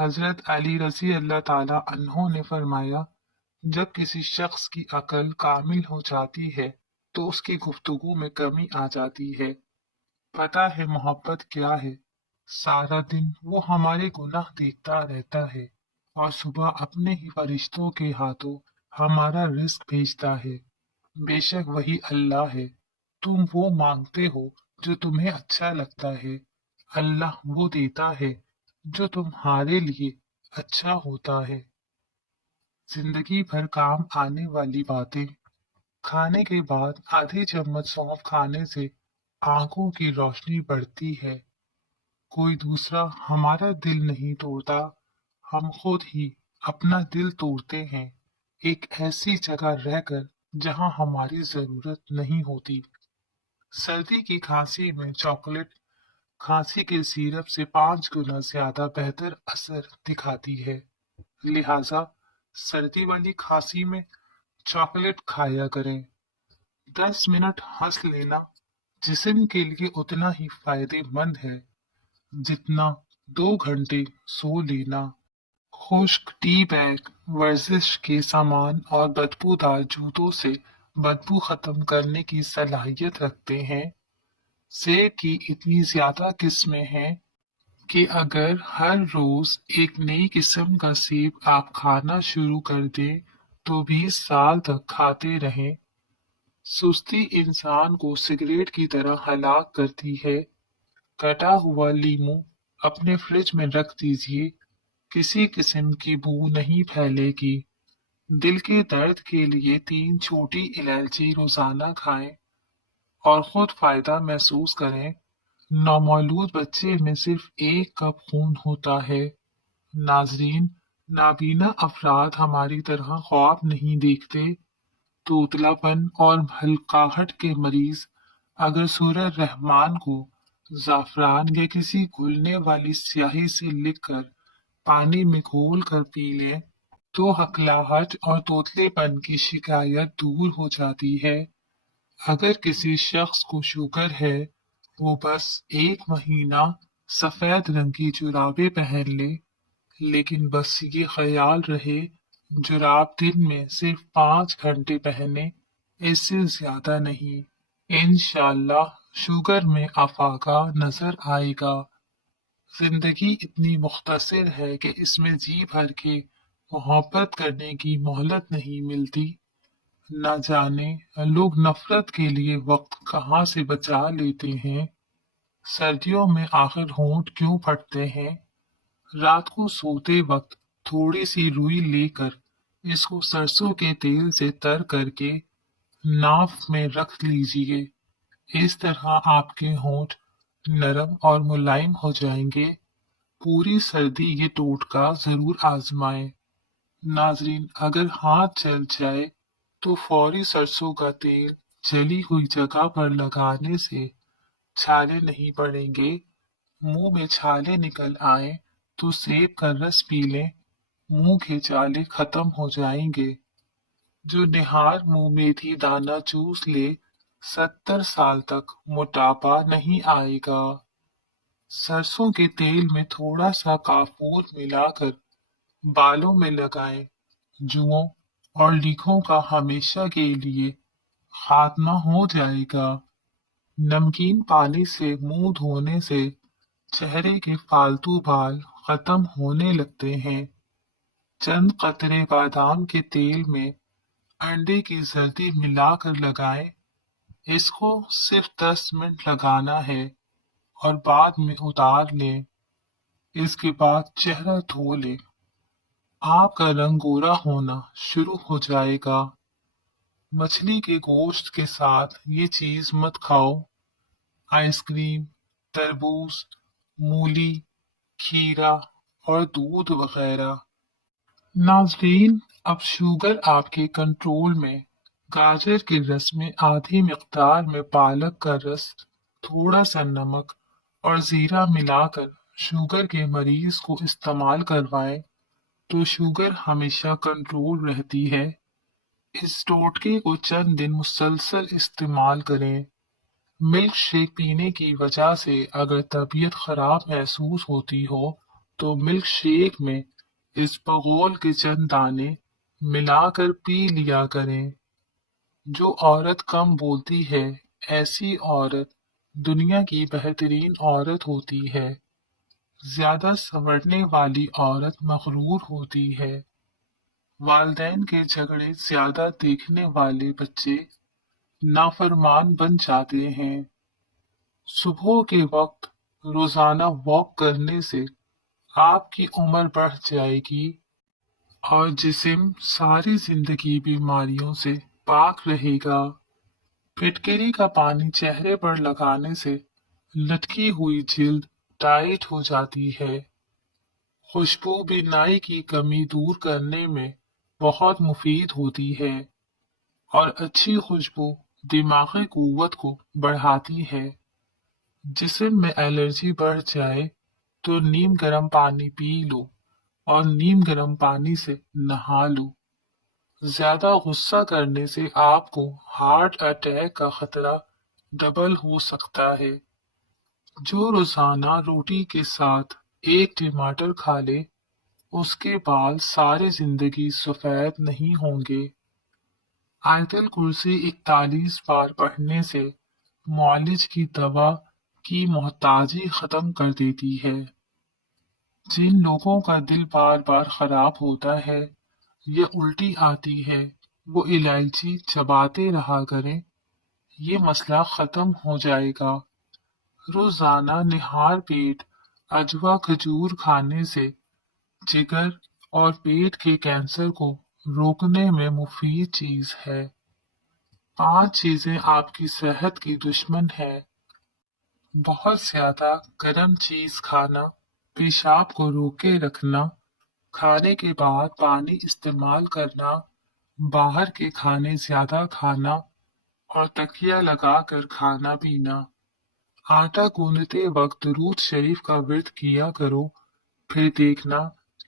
حضرت علی رضی اللہ تعالی عنہ نے فرمایا، جب کسی شخص کی عقل کامل ہو جاتی ہے تو اس کی گفتگو میں کمی آ جاتی ہے۔ پتہ ہے محبت کیا ہے؟ سارا دن وہ ہمارے گناہ دیکھتا رہتا ہے اور صبح اپنے ہی فرشتوں کے ہاتھوں ہمارا رزق بھیجتا ہے۔ بے شک وہی اللہ ہے۔ تم وہ مانگتے ہو جو تمہیں اچھا لگتا ہے، اللہ وہ دیتا ہے جو تمہارے لیے اچھا ہوتا ہے۔ زندگی بھر کام آنے والی باتیں۔ کھانے کے بعد آدھی چمچ سونف کھانے سے آنکھوں کی روشنی بڑھتی ہے۔ کوئی دوسرا ہمارا دل نہیں توڑتا، ہم خود ہی اپنا دل توڑتے ہیں، ایک ایسی جگہ رہ کر جہاں ہماری ضرورت نہیں ہوتی۔ سردی کی کھانسی میں چاکلیٹ کھانسی کے سیرپ سے 5 گنا زیادہ بہتر اثر دکھاتی ہے، لہذا سردی والی کھانسی میں چاکلیٹ کھایا کریں۔ 10 منٹ ہنس لینا جسم کے لیے اتنا ہی فائدے مند ہے جتنا 2 گھنٹے سو لینا۔ خشک ٹی بیگ، ورزش کے سامان اور بدبودار جوتوں سے بدبو ختم کرنے کی صلاحیت رکھتے ہیں۔ سیب کی اتنی زیادہ قسمیں ہیں کہ اگر ہر روز ایک نئی قسم کا سیب آپ کھانا شروع کر دیں تو 20 سال تک کھاتے رہیں۔ سستی انسان کو سگریٹ کی طرح ہلاک کرتی ہے۔ کٹا ہوا لیمو اپنے فریج میں رکھ دیجیے، کسی قسم کی بو نہیں پھیلے گی۔ دل کے درد کے لیے 3 چھوٹی الائچی روزانہ کھائیں اور خود فائدہ محسوس کریں۔ نومولود بچے میں صرف 1 کپ خون ہوتا ہے۔ ناظرین، نابینا افراد ہماری طرح خواب نہیں دیکھتے۔ توتلا پن اور ہلکاہٹ کے مریض اگر سورہ رحمان کو زعفران یا کسی گھلنے والی سیاہی سے لکھ کر پانی میں گھول کر پی لیں تو ہکلاہٹ اور توتلے پن کی شکایت دور ہو جاتی ہے۔ اگر کسی شخص کو شوگر ہے، وہ بس 1 مہینہ سفید رنگ کی جرابیں پہن لے، لیکن بس یہ خیال رہے جراب دن میں صرف 5 گھنٹے پہنے، اس سے زیادہ نہیں۔ انشاءاللہ شوگر میں افاقہ نظر آئے گا۔ زندگی اتنی مختصر ہے کہ اس میں جی بھر کے محبت کرنے کی مہلت نہیں ملتی۔ نہ جانے لوگ نفرت کے لیے وقت کہاں سے بچا لیتے ہیں۔ سردیوں میں آخر ہونٹ کیوں پھٹتے ہیں؟ رات کو سوتے وقت تھوڑی سی روئی لے کر اس کو سرسوں کے تیل سے تر کر کے ناف میں رکھ لیجیے، اس طرح آپ کے ہونٹ نرم اور ملائم ہو جائیں گے۔ پوری سردی یہ ٹوٹکا ضرور آزمائیں۔ ناظرین، اگر ہاتھ جل جائے تو فوری سرسوں کا تیل جلی ہوئی جگہ پر لگانے سے چھالے نہیں پڑیں گے۔ منہ میں چھالے نکل آئیں تو سیب کا رس پی لیں، منہ کے چھالے ختم ہو جائیں گے۔ جو نہار منہ میں تھی دانہ چوس لے، 70 سال تک موٹاپا نہیں آئے گا۔ سرسوں کے تیل میں تھوڑا سا کافور ملا کر بالوں میں لگائیں، جوؤں اور لیکھوں کا ہمیشہ کے لیے خاتمہ ہو جائے گا۔ نمکین پانی سے منہ دھونے سے چہرے کے فالتو بال ختم ہونے لگتے ہیں۔ چند قطرے بادام کے تیل میں انڈے کی زردی ملا کر لگائیں، اس کو صرف 10 منٹ لگانا ہے اور بعد میں اتار لیں۔ اس کے بعد چہرہ دھو لیں، آپ کا رنگ گورا ہونا شروع ہو جائے گا۔ مچھلی کے گوشت کے ساتھ یہ چیز مت کھاؤ۔ آئس کریم، تربوز، مولی، کھیرا اور دودھ وغیرہ۔ ناظرین، اب شوگر آپ کے کنٹرول میں۔ گاجر کے رس میں آدھی مقدار میں پالک کا رس، تھوڑا سا نمک اور زیرہ ملا کر شوگر کے مریض کو استعمال کروائیں تو شوگر ہمیشہ کنٹرول رہتی ہے۔ اس ٹوٹکے کو چند دن مسلسل استعمال کریں۔ ملک شیک پینے کی وجہ سے اگر طبیعت خراب محسوس ہوتی ہو تو ملک شیک میں اس بغول کے چند دانے ملا کر پی لیا کریں۔ جو عورت کم بولتی ہے ایسی عورت دنیا کی بہترین عورت ہوتی ہے۔ زیادہ سنورنے والی عورت مغرور ہوتی ہے۔ والدین کے جھگڑے زیادہ دیکھنے والے بچے نافرمان بن جاتے ہیں۔ صبح کے وقت روزانہ واک کرنے سے آپ کی عمر بڑھ جائے گی اور جسم ساری زندگی بیماریوں سے پاک رہے گا۔ پھٹکری کا پانی چہرے پر لگانے سے لٹکی ہوئی جلد ٹائٹ ہو جاتی ہے۔ خوشبو بینائی کی کمی دور کرنے میں بہت مفید ہوتی ہے اور اچھی خوشبو دماغی قوت کو بڑھاتی ہے۔ جسم میں الرجی بڑھ جائے تو نیم گرم پانی پی لو اور نیم گرم پانی سے نہا لو۔ زیادہ غصہ کرنے سے آپ کو ہارٹ اٹیک کا خطرہ ڈبل ہو سکتا ہے۔ جو روزانہ روٹی کے ساتھ ایک ٹماٹر کھا لے اس کے بال ساری زندگی سفید نہیں ہوں گے۔ آیت الکرسی 41 بار پڑھنے سے معالج کی دوا کی محتاجی ختم کر دیتی ہے۔ جن لوگوں کا دل بار بار خراب ہوتا ہے یا الٹی آتی ہے وہ الائچی چباتے رہا کریں، یہ مسئلہ ختم ہو جائے گا۔ روزانہ نہار پیٹ اجوا کھجور کھانے سے جگر اور پیٹ کے کینسر کو روکنے میں مفید چیز ہے۔ 5 چیزیں آپ کی صحت کی دشمن ہے۔ بہت زیادہ گرم چیز کھانا، پیشاب کو روکے رکھنا، کھانے کے بعد پانی استعمال کرنا، باہر کے کھانے زیادہ کھانا اور تکیہ لگا کر کھانا پینا۔ آٹا گوندتے وقت درود شریف کا ورد کیا کرو، پھر دیکھنا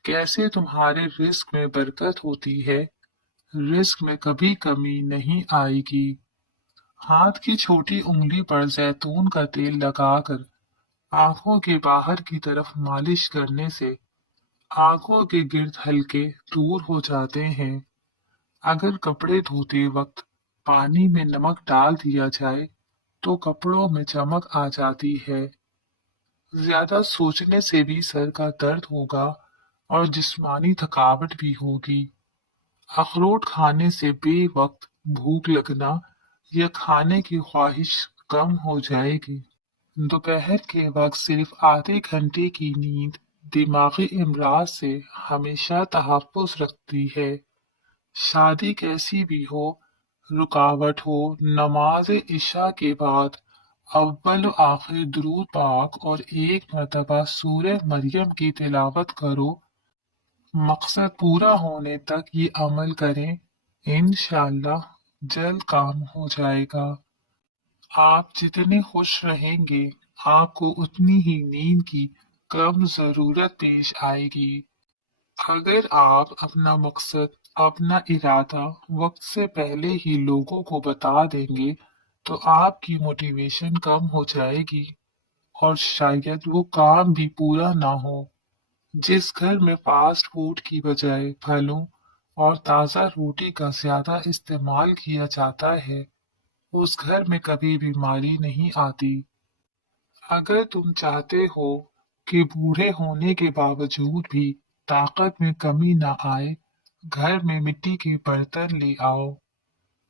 کیسے تمہارے رزق میں برکت ہوتی ہے، رزق میں کبھی کمی نہیں آئے گی۔ ہاتھ کی چھوٹی انگلی پر زیتون کا تیل لگا کر آنکھوں کے باہر کی طرف مالش کرنے سے آنکھوں کے گرد ہلکے دور ہو جاتے ہیں۔ اگر کپڑے دھوتے وقت پانی میں نمک ڈال دیا جائے تو کپڑوں میں چمک آ جاتی ہے۔ زیادہ سوچنے سے بھی سر کا درد ہوگا اور جسمانی تھکاوٹ بھی ہوگی۔ اخروٹ کھانے سے بے وقت بھوک لگنا یا کھانے کی خواہش کم ہو جائے گی۔ دوپہر کے وقت صرف آدھے گھنٹے کی نیند دماغی امراض سے ہمیشہ تحفظ رکھتی ہے۔ شادی کیسی بھی ہو، رکاوٹ ہو، نماز عشاء کے بعد اول و آخر درود پاک اور ایک مرتبہ سورہ مریم کی تلاوت کرو۔ مقصد پورا ہونے تک یہ عمل کریں، انشاءاللہ جلد کام ہو جائے گا۔ آپ جتنے خوش رہیں گے آپ کو اتنی ہی نیند کی کم ضرورت پیش آئے گی۔ اگر آپ اپنا مقصد، اپنا ارادہ وقت سے پہلے ہی لوگوں کو بتا دیں گے تو آپ کی موٹیویشن کم ہو جائے گی اور شاید وہ کام بھی پورا نہ ہو۔ جس گھر میں فاسٹ فوڈ کی بجائے پھلوں اور تازہ روٹی کا زیادہ استعمال کیا جاتا ہے اس گھر میں کبھی بیماری نہیں آتی۔ اگر تم چاہتے ہو کہ بوڑھے ہونے کے باوجود بھی طاقت میں کمی نہ آئے، گھر میں مٹی کے برتن لے آؤ۔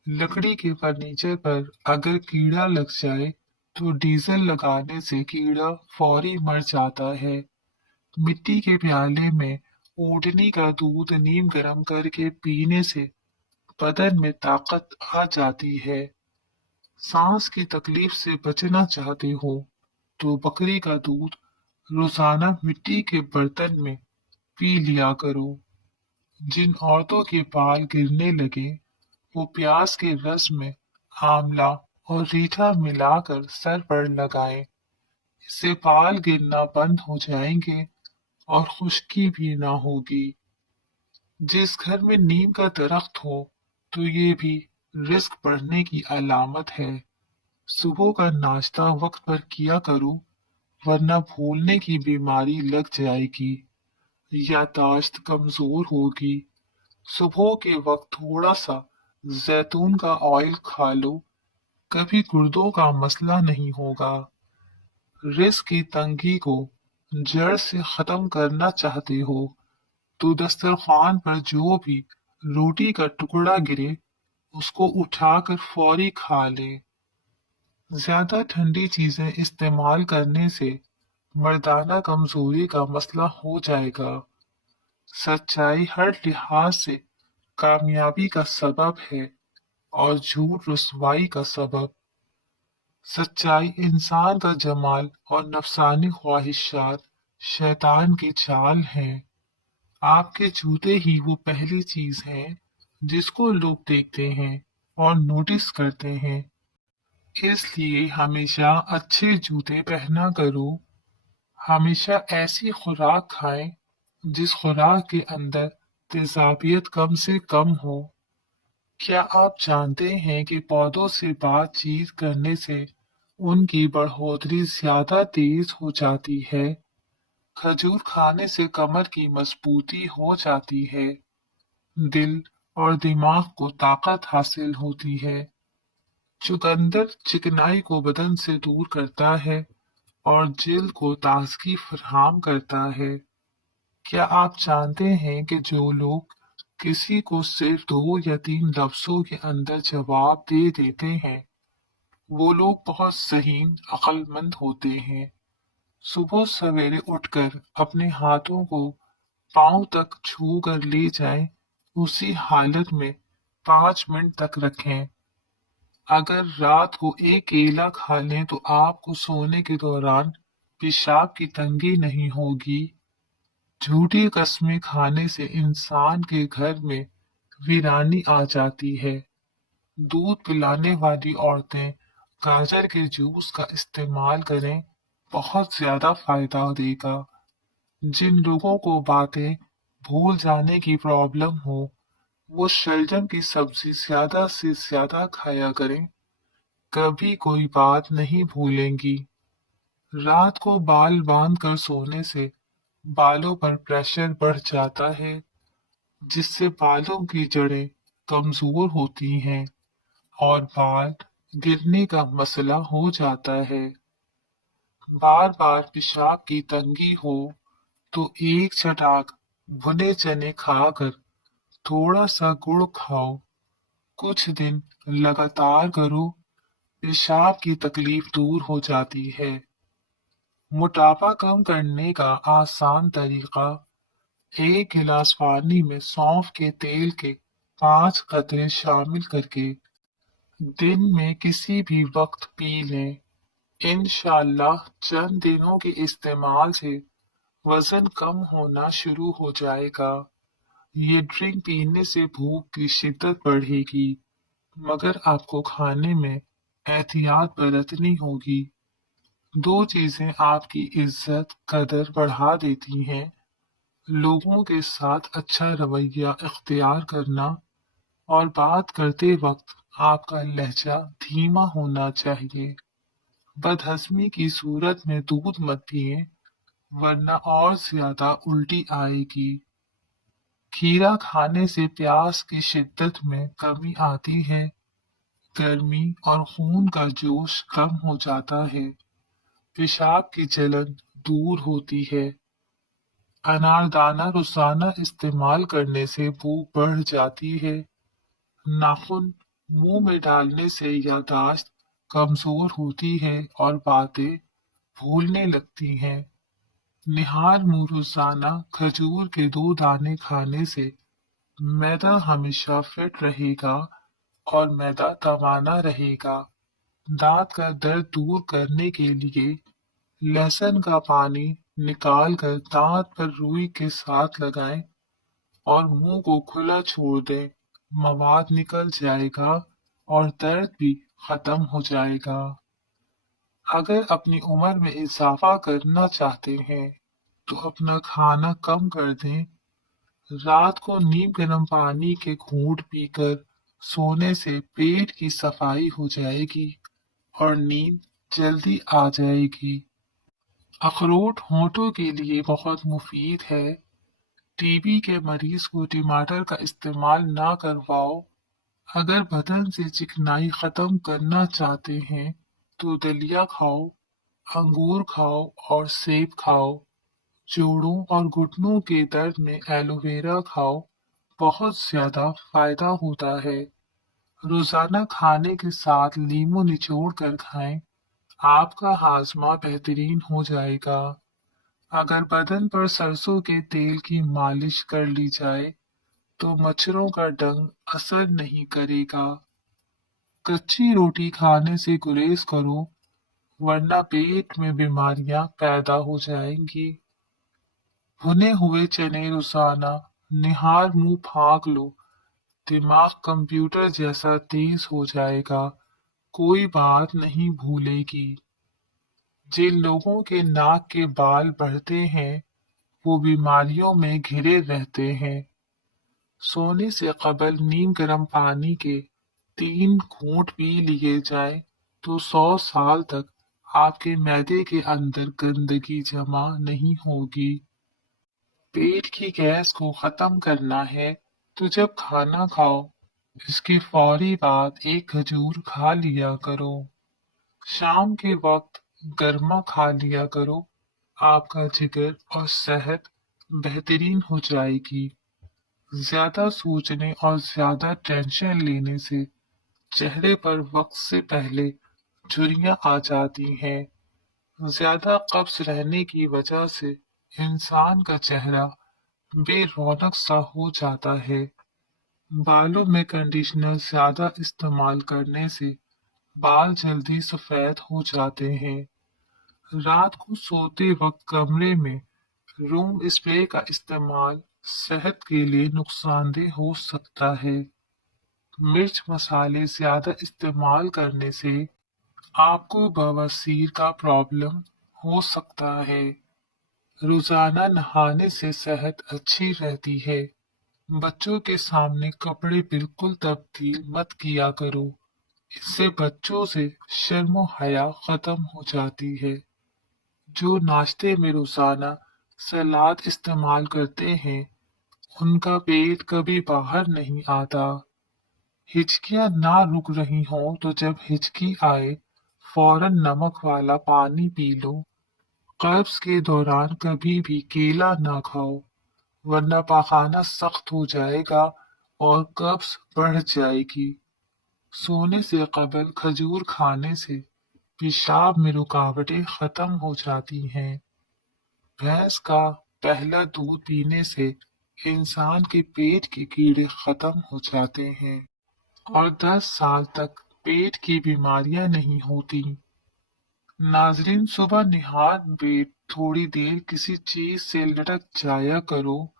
لکڑی کے فرنیچر پر اگر کیڑا لگ جائے تو ڈیزل لگانے سے کیڑا فوری مر جاتا ہے۔ مٹی کے پیالے میں اونٹنی کا دودھ نیم گرم کر کے پینے سے بدن میں طاقت آ جاتی ہے۔ سانس کی تکلیف سے بچنا چاہتے ہو تو بکری کا دودھ روزانہ مٹی کے برتن میں پی لیا کرو۔ جن عورتوں کے بال گرنے لگے وہ پیاز کے رس میں آملہ اور ریٹھا ملا کر سر پر لگائیں، اس سے بال گرنا بند ہو جائیں گے اور خشکی بھی نہ ہوگی۔ جس گھر میں نیم کا درخت ہو تو یہ بھی رزق بڑھنے کی علامت ہے۔ صبح کا ناشتہ وقت پر کیا کرو ورنہ بھولنے کی بیماری لگ جائے گی۔ याददाश्त कमजोर होगी। सुबह के वक्त थोड़ा सा जैतून का ऑयल खा लो, कभी गुर्दों का मसला नहीं होगा। रिस्क की तंगी को जड़ से खत्म करना चाहते हो तो दस्तरखान पर जो भी रोटी का टुकड़ा गिरे उसको उठाकर फौरी खा ले। ज्यादा ठंडी चीजें इस्तेमाल करने से मर्दाना कमजोरी का मसला हो जाएगा। सच्चाई हर लिहाज से कामयाबी का सबब है और झूठ रुसवाई का सबब। सच्चाई इंसान का जमाल और नफसानी ख्वाहिशात शैतान की चाल हैं। आपके जूते ही वो पहली चीज है जिसको लोग देखते हैं और नोटिस करते हैं। इसलिए हमेशा अच्छे जूते पहना करो। हमेशा ऐसी खुराक खाएं जिस खुराक के अंदर तेजाबियत कम से कम हो। क्या आप जानते हैं कि पौधों से बातचीत करने से उनकी बढ़ोतरी ज्यादा तेज हो जाती है? खजूर खाने से कमर की मजबूती हो जाती है, दिल और दिमाग को ताकत हासिल होती है। चुकंदर चिकनाई को बदन से दूर करता है और जिल्द को ताजगी फराहम करता है। क्या आप जानते हैं कि जो लोग किसी को सिर्फ 2 या 3 लफ्जों के अंदर जवाब दे देते हैं, वो लोग बहुत ज़हीन अक्लमंद होते हैं। सुबह सवेरे उठकर अपने हाथों को पांव तक छू कर ले जाएं, उसी हालत में 5 मिनट तक रखें। अगर रात को एक केला खा लें तो आपको सोने के दौरान पेशाब की तंगी नहीं होगी। झूठी कस्में खाने से इंसान के घर में वीरानी आ जाती है। दूध पिलाने वाली औरतें गाजर के जूस का इस्तेमाल करें, बहुत ज्यादा फायदा देगा। जिन लोगों को बातें भूल जाने की प्रॉब्लम हो वो शलजम की सब्जी ज्यादा से ज्यादा खाया करें, कभी कोई बात नहीं भूलेंगी। रात को बाल बांध कर सोने से बालों पर प्रेशर बढ़ जाता है, जिससे बालों की जड़ें कमजोर होती हैं और बाल गिरने का मसला हो जाता है। बार बार पेशाब की तंगी हो तो एक चटाक भुने चने खाकर थोड़ा सा गुड़ खाओ। कुछ दिन लगातार करो, पेशाब की तकलीफ दूर हो जाती है। मोटापा कम करने का आसान तरीका, 1 गिलास पानी में सौंफ के तेल के 5 कतरे शामिल करके दिन में किसी भी वक्त पी लें। इंशाअल्लाह चंद दिनों के इस्तेमाल से वजन कम होना शुरू हो जाएगा। ये ड्रिंक पीने से भूख की शिद्दत बढ़ेगी, मगर आपको खाने में एहतियात बरतनी होगी। 2 चीजें आपकी इज्जत कदर बढ़ा देती हैं, लोगों के साथ अच्छा रवैया इख्तियार करना और बात करते वक्त आपका लहजा धीमा होना चाहिए। बदहजमी की सूरत में दूध मत पिए, वरना और ज्यादा उल्टी आएगी। खीरा खाने से प्यास की शिद्दत में कमी आती है, गर्मी और खून का जोश कम हो जाता है, पेशाब की जलन दूर होती है। अनारदाना रोजाना इस्तेमाल करने से भूख बढ़ जाती है। नाखून मुंह में डालने से याददाश्त कमजोर होती है और बातें भूलने लगती हैं। निहार मुंह रोजाना खजूर के 2 दाने खाने से मैदा हमेशा फिट रहेगा और मैदा दबाना रहेगा। दांत का दर्द दूर करने के लिए लहसुन का पानी निकाल कर दांत पर रुई के साथ लगाएं और मुंह को खुला छोड़ दें। मवाद निकल जाएगा और दर्द भी खत्म हो जाएगा। अगर अपनी उम्र में इजाफा करना चाहते हैं तो अपना खाना कम कर दें। रात को नीम गर्म पानी के घूंट पीकर सोने से पेट की सफाई हो जाएगी और नींद जल्दी आ जाएगी। अखरोट होंठों के लिए बहुत मुफीद है। टीबी के मरीज को टमाटर का इस्तेमाल ना करवाओ। अगर बदन से चिकनाई खत्म करना चाहते हैं तो दलिया खाओ, अंगूर खाओ और सेब खाओ। जोड़ों और घुटनों के दर्द में एलोवेरा खाओ, बहुत ज्यादा फायदा होता है। रोजाना खाने के साथ नींबू निचोड़ कर खाएं, आपका हाजमा बेहतरीन हो जाएगा। अगर बदन पर सरसों के तेल की मालिश कर ली जाए तो मच्छरों का डंक असर नहीं करेगा। कच्ची रोटी खाने से गुरेज करो, वरना पेट में बीमारियां पैदा हो जाएंगी। भुने हुए चने रोजाना निहार मुंह फाक लो, दिमाग कंप्यूटर जैसा तेज हो जाएगा, कोई बात नहीं भूलेगी। जिन लोगों के नाक के बाल बढ़ते हैं वो बीमारियों में घिरे रहते हैं। सोने से कबल नीम गर्म पानी के 3 घूंट पी लिए जाए तो 100 साल तक आपके मैदे के अंदर गंदगी जमा नहीं होगी। पेट की गैस को खत्म करना है तो जब खाना खाओ इसके फौरी बाद एक खजूर खा लिया करो। शाम के वक्त गर्मा खा लिया करो, आपका जिगर और सेहत बेहतरीन हो जाएगी। ज्यादा सोचने और ज्यादा टेंशन लेने से चेहरे पर वक्त से पहले झुर्रियां आ जाती हैं। ज्यादा कब्ज रहने की वजह से इंसान का चेहरा बेरौनक सा हो जाता है। बालों में कंडीशनर ज्यादा इस्तेमाल करने से बाल जल्दी सफेद हो जाते हैं। रात को सोते वक्त कमरे में रूम स्प्रे का इस्तेमाल सेहत के लिए नुकसानदेह हो सकता है। मिर्च मसाले ज्यादा इस्तेमाल करने से आपको बवासीर का प्रॉब्लम हो सकता है। रोजाना नहाने से सेहत अच्छी रहती है। बच्चों के सामने कपड़े बिल्कुल तब्दील मत किया करो, इससे बच्चों से शर्मो हया खत्म हो जाती है। जो नाश्ते में रोजाना सलाद इस्तेमाल करते हैं उनका पेट कभी बाहर नहीं आता। हिचकियां ना रुक रही हो तो जब हिचकी आए फौरन नमक वाला पानी पी लो। कब्ज के दौरान कभी भी केला ना खाओ, वरना पाखाना सख्त हो जाएगा और कब्ज बढ़ जाएगी। सोने से कबल खजूर खाने से पेशाब में रुकावटें खत्म हो जाती हैं। भैंस का पहला दूध पीने से इंसान के पेट के कीड़े खत्म हो जाते हैं और 10 साल तक पेट की बीमारियां नहीं होती। नाजरीन, सुबह निहार पेट थोड़ी देर किसी चीज से लटक जाया करो,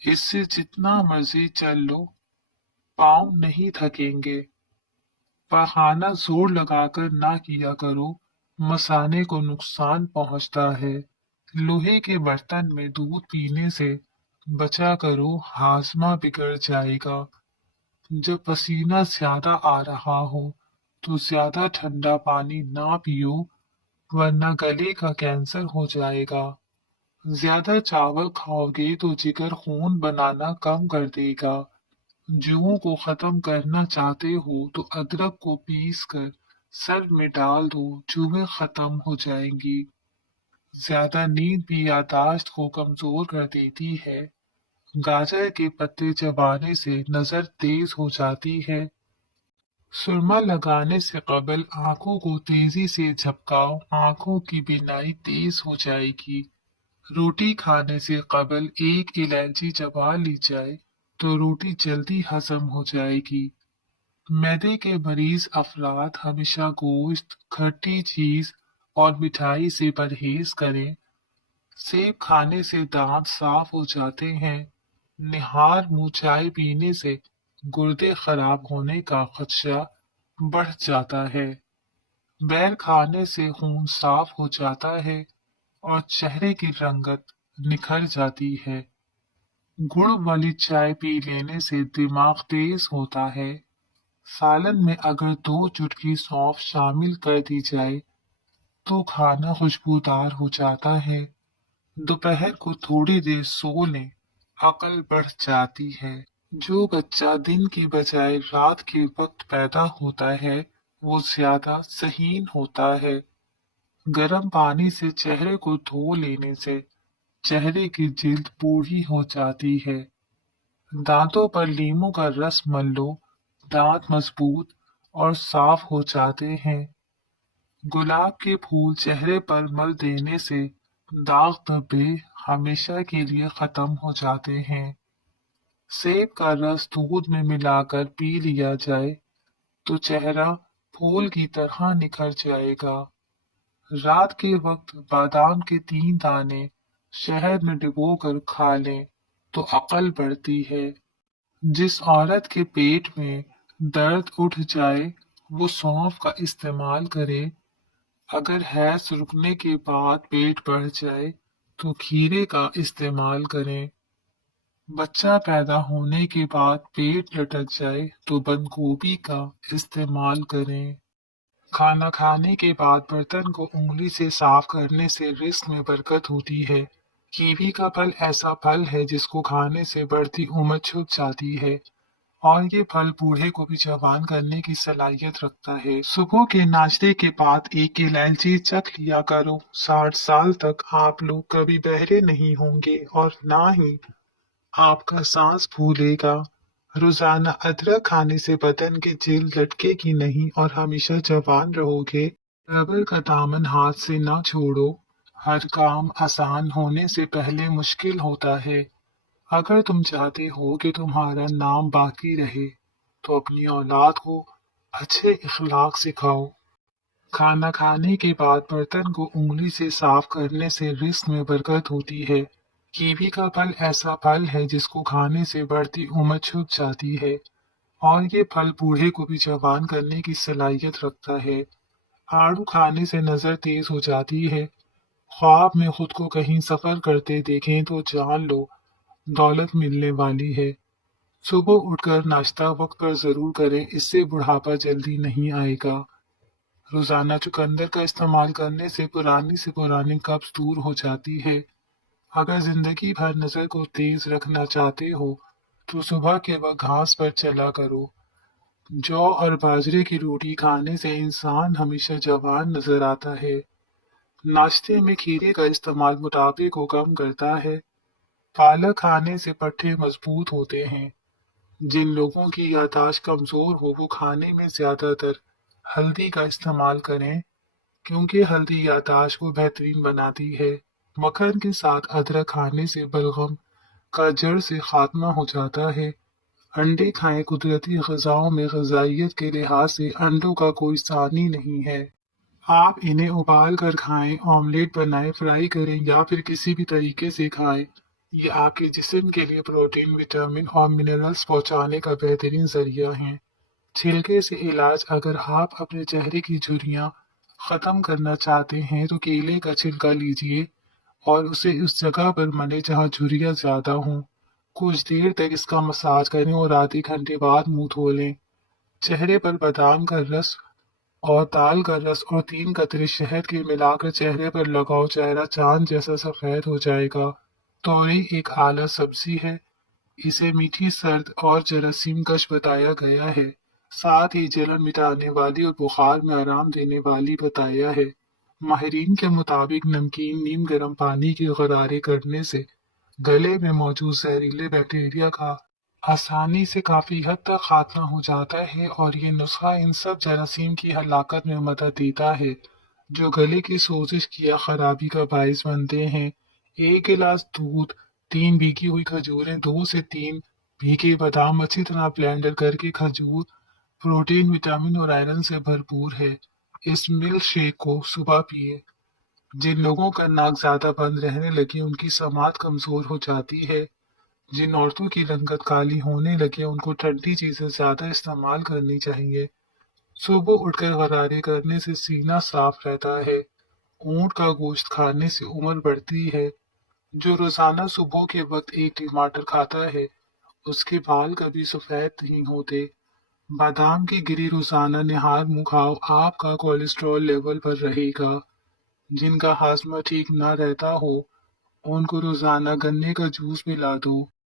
इससे जितना मर्जी चल लो पाँव नहीं थकेंगे। पखाना जोर लगाकर ना किया करो, मसाने को नुकसान पहुंचता है। लोहे के बर्तन में दूध पीने से बचा करो, हाजमा बिगड़ जाएगा। जब पसीना ज्यादा आ रहा हो तो ज्यादा ठंडा पानी ना पियो, वरना गले का कैंसर हो जाएगा। ज्यादा चावल खाओगे तो जिगर खून बनाना कम कर देगा। जुओं को खत्म करना चाहते हो तो अदरक को पीस कर सर में डाल दो, जुएं खत्म हो जाएंगी। ज्यादा नींद भी याददाश्त को कमजोर कर देती है। गाजर के पत्ते चबाने से नजर तेज हो जाती है। सुरमा लगाने से कबल आंखों को तेजी से झपकाओ, आंखों की बीनाई तेज हो जाएगी। रोटी खाने से कबल एक इलायची चबा ली जाए तो रोटी जल्दी हजम हो जाएगी। मैदे के मरीज अफराद हमेशा गोश्त, खट्टी चीज और मिठाई से परहेज करें। सेब खाने से दांत साफ हो जाते हैं। निहार मुंह चाय पीने से गुर्दे खराब होने का खदशा बढ़ जाता है। बैर खाने से खून साफ हो जाता है और चेहरे की रंगत निखर जाती है। गुड़ वाली चाय पी लेने से दिमाग तेज होता है। सालन में अगर 2 चुटकी सौंफ शामिल कर दी जाए तो खाना खुशबूदार हो जाता है। दोपहर को थोड़ी देर सो लें, अकल बढ़ जाती है। जो बच्चा दिन के बजाय रात के वक्त पैदा होता है वो ज्यादा ज़हीन होता है। गर्म पानी से चेहरे को धो लेने से चेहरे की जिल्द बूढ़ी हो जाती है। दांतों पर लीमू का रस मल लो, दांत मजबूत और साफ हो जाते हैं। गुलाब के फूल चेहरे पर मल देने से दाग धब्बे हमेशा के लिए खत्म हो जाते हैं। सेब का रस दूध में मिलाकर पी लिया जाए तो चेहरा फूल की तरह निखर जाएगा। रात के वक्त बादाम के 3 दाने शहद में डुबोकर खा लें तो अकल बढ़ती है। जिस औरत के पेट में दर्द उठ जाए वो सौंफ का इस्तेमाल करे। अगर हैज रुकने के बाद पेट बढ़ जाए तो खीरे का इस्तेमाल करें। बच्चा पैदा होने के बाद पेट लटक जाए तो बंद गोभी का इस्तेमाल करें। खाना खाने के बाद बर्तन को उंगली से साफ करने से रिज्क में बरकत होती है। कीवी का फल ऐसा फल है जिसको खाने से बढ़ती उम्र छुप जाती है और ये फल बूढ़े को भी जवान करने की सलाहियत रखता है। सुबह के नाश्ते के बाद एक इलायची चख लिया करो। 60 साल तक आप लोग कभी बहरे नहीं होंगे और ना ही आपका सांस फूलेगा। रोजाना अदरक खाने से बदन की जेल लटकेगी नहीं और हमेशा जवान रहोगे। रबर का दामन हाथ से ना छोड़ो। हर काम आसान होने से पहले मुश्किल होता है। अगर तुम चाहते हो कि तुम्हारा नाम बाकी रहे तो अपनी औलाद को अच्छे इखलाक सिखाओ। खाना खाने के बाद बर्तन को उंगली से साफ करने से रिज्क में बरकत होती है। कीवी का फल ऐसा फल है जिसको खाने से बढ़ती उम्र छुप जाती है और ये फल बूढ़े को भी जवान करने की सलाहियत रखता है। आड़ू खाने से नजर तेज हो जाती है। ख्वाब में खुद को कहीं सफर करते देखें तो जान लो दौलत मिलने वाली है। सुबह उठकर नाश्ता वक्त पर जरूर करें, इससे बुढ़ापा जल्दी नहीं आएगा। रोजाना चुकंदर का इस्तेमाल करने से पुरानी कब्ज दूर हो जाती है। अगर जिंदगी भर नजर को तेज रखना चाहते हो तो सुबह के वक्त घास पर चला करो। जौ और बाजरे की रोटी खाने से इंसान हमेशा जवान नजर आता है। नाश्ते में खीरे का इस्तेमाल मोटापे को कम करता है। पालक खाने से पट्टे मजबूत होते हैं। जिन लोगों की याददाश्त कमजोर हो वो खाने में ज्यादातर हल्दी का इस्तेमाल करें क्योंकि हल्दी याददाश्त को बेहतरीन बनाती है। मक्खन के साथ अदरक खाने से बलगम का जड़ से खात्मा हो जाता है। अंडे खाएं, कुदरती ग़िज़ाओं में ग़िज़ाइयत के लिहाज से अंडों का कोई सानी नहीं है। आप इन्हें उबाल कर खाएं, ऑमलेट बनाएं, फ्राई करें या फिर किसी भी तरीके से खाएं। ये आपके जिस्म के लिए प्रोटीन, विटामिन और मिनरल्स पहुंचाने का बेहतरीन जरिया है। छिलके से इलाज। अगर आप अपने चेहरे की झुर्रियां खत्म करना चाहते हैं तो केले का छिलका लीजिए और उसे उस जगह पर मलें जहां झुर्रियां ज्यादा हों। कुछ देर तक इसका मसाज करें और आधे घंटे बाद मुंह धो लें। चेहरे पर बादाम का रस और दाल का रस और 3 कतरे शहद के मिलाकर चेहरे पर लगाओ, चेहरा चांद जैसा सफेद हो जाएगा। तोरई एक आला सब्जी है। इसे मीठी, सर्द और जरासीम कश बताया गया है। साथ ही जलन मिटाने वाली और बुखार में आराम देने वाली बताया है। माहिरीन के मुताबिक नमकीन नीम गर्म पानी की गरारे करने से गले में मौजूद जहरीले बैक्टीरिया का आसानी से काफी हद तक खात्मा हो जाता है और ये नुस्खा इन सब जरासीम की हलाकत में मदद देता है जो गले की सोजिश की या खराबी का बायस बनते हैं। 1 गिलास दूध, 3 भीगी हुई खजूरें, 2 से 3 भीगे बादाम अच्छी तरह ब्लेंडर करके। खजूर प्रोटीन, विटामिन और आयरन से भरपूर है। इस मिल्क शेक को सुबह पिए। जिन लोगों का नाक ज्यादा बंद रहने लगी उनकी समात कमजोर हो जाती है। जिन औरतों की रंगत काली होने लगे उनको ठंडी चीजें ज्यादा इस्तेमाल करनी चाहिए। सुबह उठकर गरारे करने से सीना साफ रहता है। ऊंट का गोश्त खाने से उम्र बढ़ती है। जो रोजाना सुबह के वक्त एक टमाटर खाता है उसके बाल कभी सफेद नहीं होते। बादाम की गिरी रोजाना निहार मुंह खाओ, आपका कोलेस्ट्रॉल लेवल पर रहेगा। जिनका हाजमा ठीक ना रहता हो उनको रोजाना गन्ने का जूस पिला दो।